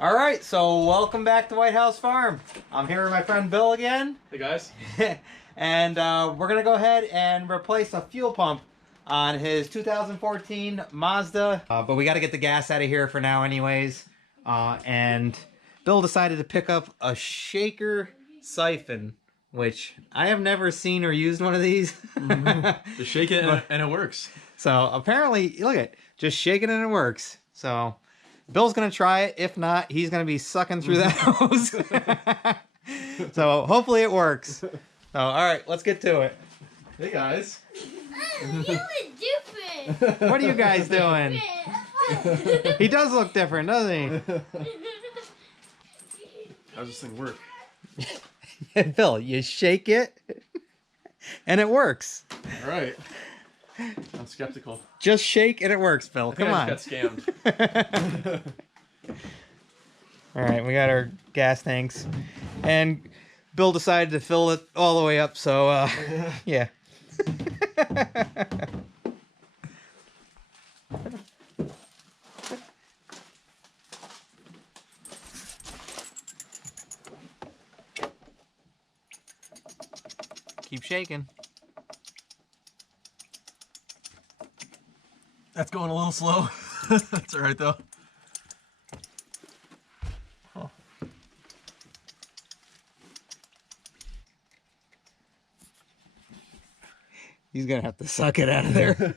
All right, so welcome back to White House Farm. I'm here with my friend Bill again. Hey guys. And we're going to go ahead and replace a fuel pump on his 2014 Mazda. But we got to get the gas out of here for now anyways. And Bill decided to pick up a Shaker Siphon, which I have never seen or used one of these. Just shake it and it works. So apparently, look at it, just shake it and it works. So Bill's gonna try it. If not, he's gonna be sucking through that hose. So hopefully it works. So all right, let's get to it. Hey guys. You look different. What are you guys doing? He does look different, doesn't he? How does this thing work? Bill, you shake it, and it works. All right. I'm skeptical. Just shake and it works, Bill. Come on. I just got scammed. All right, we got our gas tanks, and Bill decided to fill it all the way up. So, yeah. Keep shaking. That's going a little slow. That's all right though. Huh. He's gonna have to suck it out of there.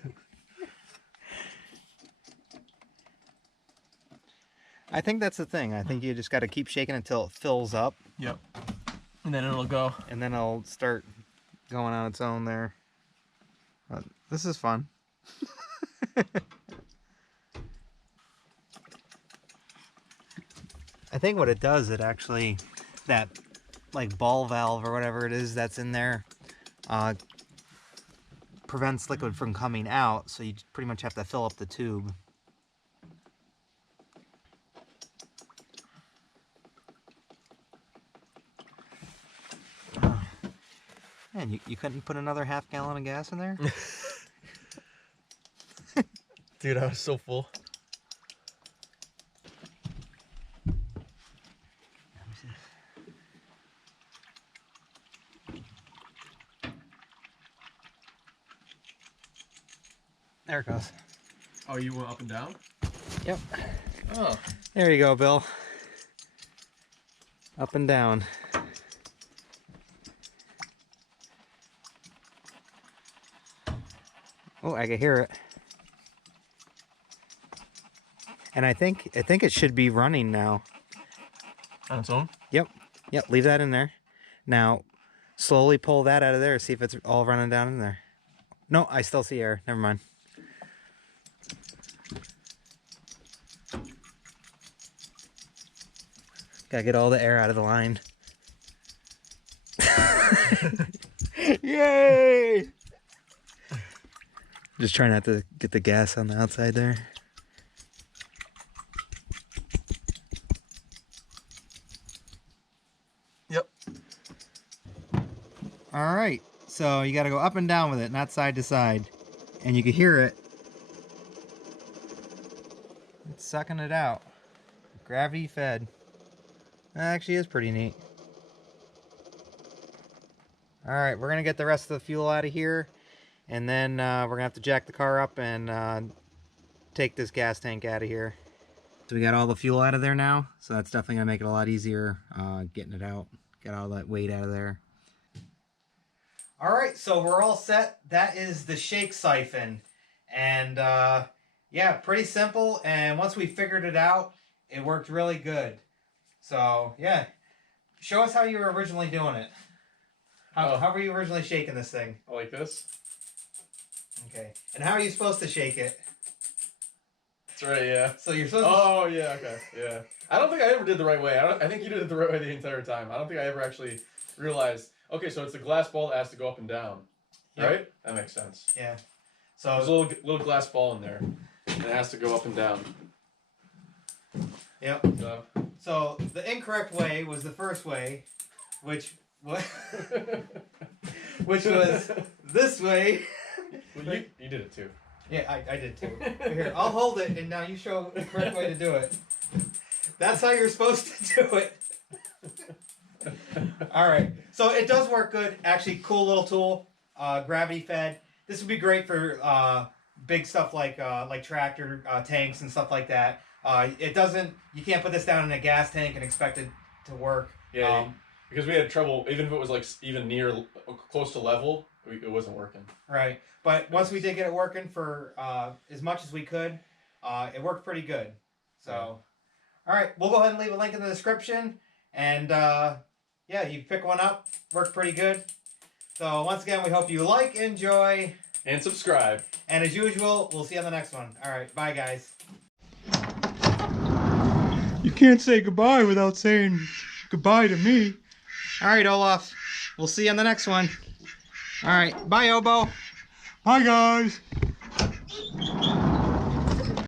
I think that's the thing. I think you just got to keep shaking until it fills up. Yep. And then it'll go. And then it'll start going on its own there. This is fun. I think what it does, it actually, that like ball valve or whatever it is that's in there, prevents liquid from coming out, so you pretty much have to fill up the tube. Man, you couldn't put another half gallon of gas in there? Dude, I was so full. There it goes. Oh, you went up and down? Yep. Oh. There you go, Bill. Up and down. Oh, I can hear it. And I think it should be running now. On its own? Yep. Yep, leave that in there. Now, slowly pull that out of there, see if it's all running down in there. No, I still see air. Never mind. Gotta get all the air out of the line. Yay! Just try not to get the gas on the outside there. Yep. All right, so you got to go up and down with it, not side to side. And you can hear it. It's sucking it out. Gravity fed. That actually is pretty neat. All right, we're going to get the rest of the fuel out of here. And then we're going to have to jack the car up and take this gas tank out of here. So we got all the fuel out of there now. So that's definitely going to make it a lot easier getting it out. Get all that weight out of there. All right, so we're all set. That is the Shaker Siphon. And yeah, pretty simple. And once we figured it out, it worked really good. So yeah, show us how you were originally doing it. How were you originally shaking this thing? Like this? Okay. And how are you supposed to shake it? That's right, yeah. So you're supposed to... Oh, yeah, okay, yeah. I don't think I ever did the right way. I think you did it the right way the entire time. I don't think I ever actually realized... Okay, so it's the glass ball that has to go up and down, Yep. right? That makes sense. Yeah. There's a So... little glass ball in there, and it has to go up and down. Yep. So the incorrect way was the first way, which was this way. Well, you did it too. Yeah, I did too. Here, I'll hold it, and now you show the correct way to do it. That's how you're supposed to do it. All right, so it does work good. Actually, cool little tool, gravity fed. This would be great for big stuff like tractor tanks and stuff like that. It doesn't. You can't put this down in a gas tank and expect it to work. Yeah, because we had trouble. Even if it was like even near close to level, it wasn't working. Right, but once we did get it working for as much as we could, it worked pretty good. So, all right, we'll go ahead and leave a link in the description, and yeah, you pick one up. Worked pretty good. So once again, we hope you like, enjoy, and subscribe. And as usual, we'll see you on the next one. All right, bye guys. You can't say goodbye without saying goodbye to me. All right, Olaf. We'll see you on the next one. All right, bye, Obo. Bye, guys.